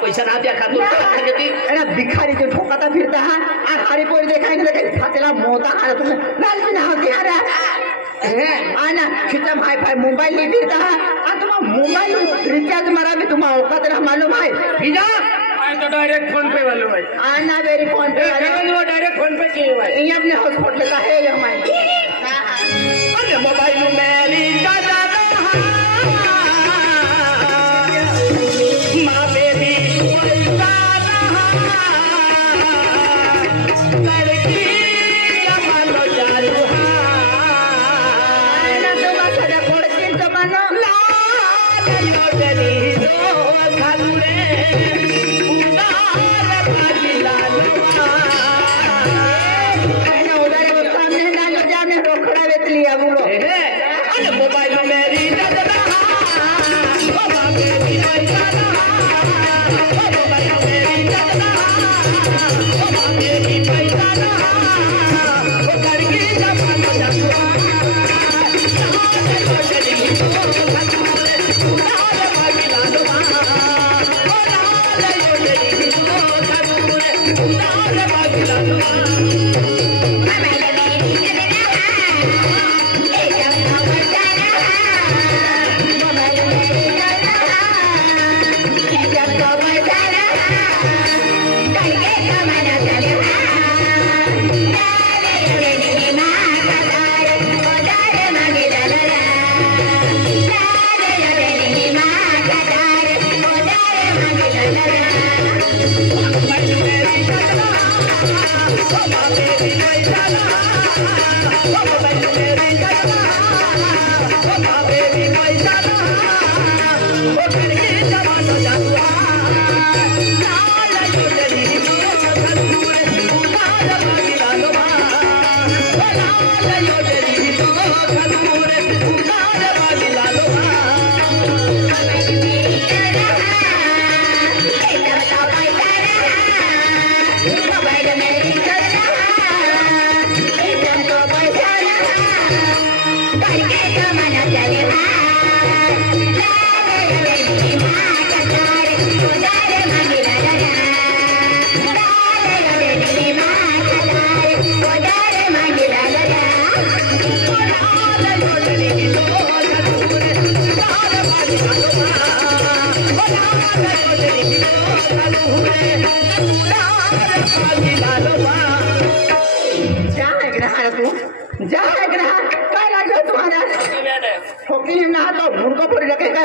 पैसा ना दिया खातू भिखारी जो ठोकाता फिरता है और हारी पोरी देखाएंगे लेकिन फातेला मोता खा तुमने लाल भी ना होती है आना खिचम हाई फाई मोबाइल नहीं फिरता है और तुम मोबाइल रिचार्ज मारा भी तुम औकात ना मालूम है भीजा आए तो डायरेक्ट फोन पे वालों है आना मेरी फोन पे वाले वो डायरेक्ट फोन पे किए हुए ये अपने हॉटस्पॉट लेता है ये हमारे हां मोबाइल में रिचार्ज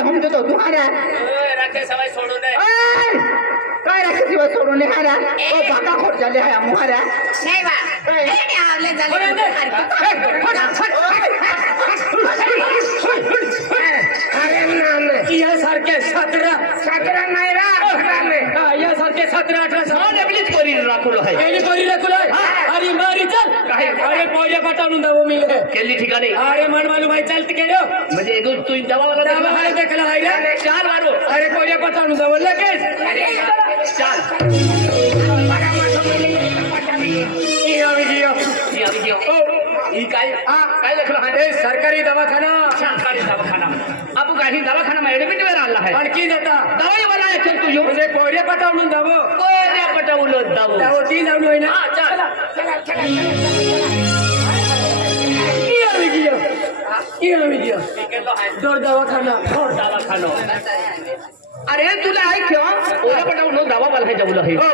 हम तो तुम्हारा रखे सवाई छोड़ो दे काय रखे सिवा छोड़ो ने हारा ओ बाका खोट चले है हमारा नहीं बा नहीं आवले चले अरे नाम ये सर के 17 नहीं रा में ये सर के 17 18 साल एबलिट कोरी राखुलो है एली कोरी राखुलो है अरे आहे अरे पहिले पटावून दावो मिले केली ठिकाणी अरे मन मालूम भाई चलते केलो म्हणजे एक तू दवावाला दावा हाय देखला हाय रे चाल मारो अरे पहिले पटावून दावो लगेच चाल ये आवी गियो ही आम्ही घेऊ ही काय लेखलं आहे ए सरकारी दवाखाना सरकारी दवाखाना आपण काही दवाखाना मा ऍडमिट वर आणला आहे आणखी जाता दवाई वाला आहे चल तू येऊ म्हणजे पहिले पटावून दावो कोण्या पटवलं दावू दावो ती जाऊन होय ना चला ये आवी गियो दोर दवाखाना दवाखाना अरे तुला आहे किंवा ओला पटवून दवा मला आहे जाऊला आहे हो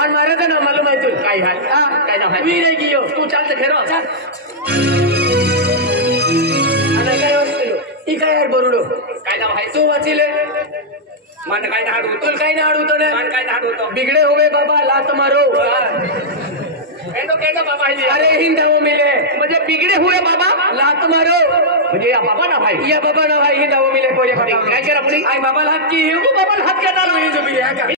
आणि महाराज ना मला माहिती काय आहे काय नाव आहे वीर गियो तू चालते खेळ चल आणि काय वाचलो ती काय यार बरुडो काय नाव आहे तू वाचिले मन काय नाड होतो तुला काही नाड होतो ना मन काय नाड होतो बिगड़े हुए बाबा लात मारो केडो बाबा आहे अरे हिंदावो मिले म्हणजे बिगडे हुए बाबा लात मारो म्हणजे या बाबा नाव आहे या बाबा ना भाई हिंदावो मिले पहिले काय केलं आपण आई बाबा हात की तू बाबा हात करणार जो मिले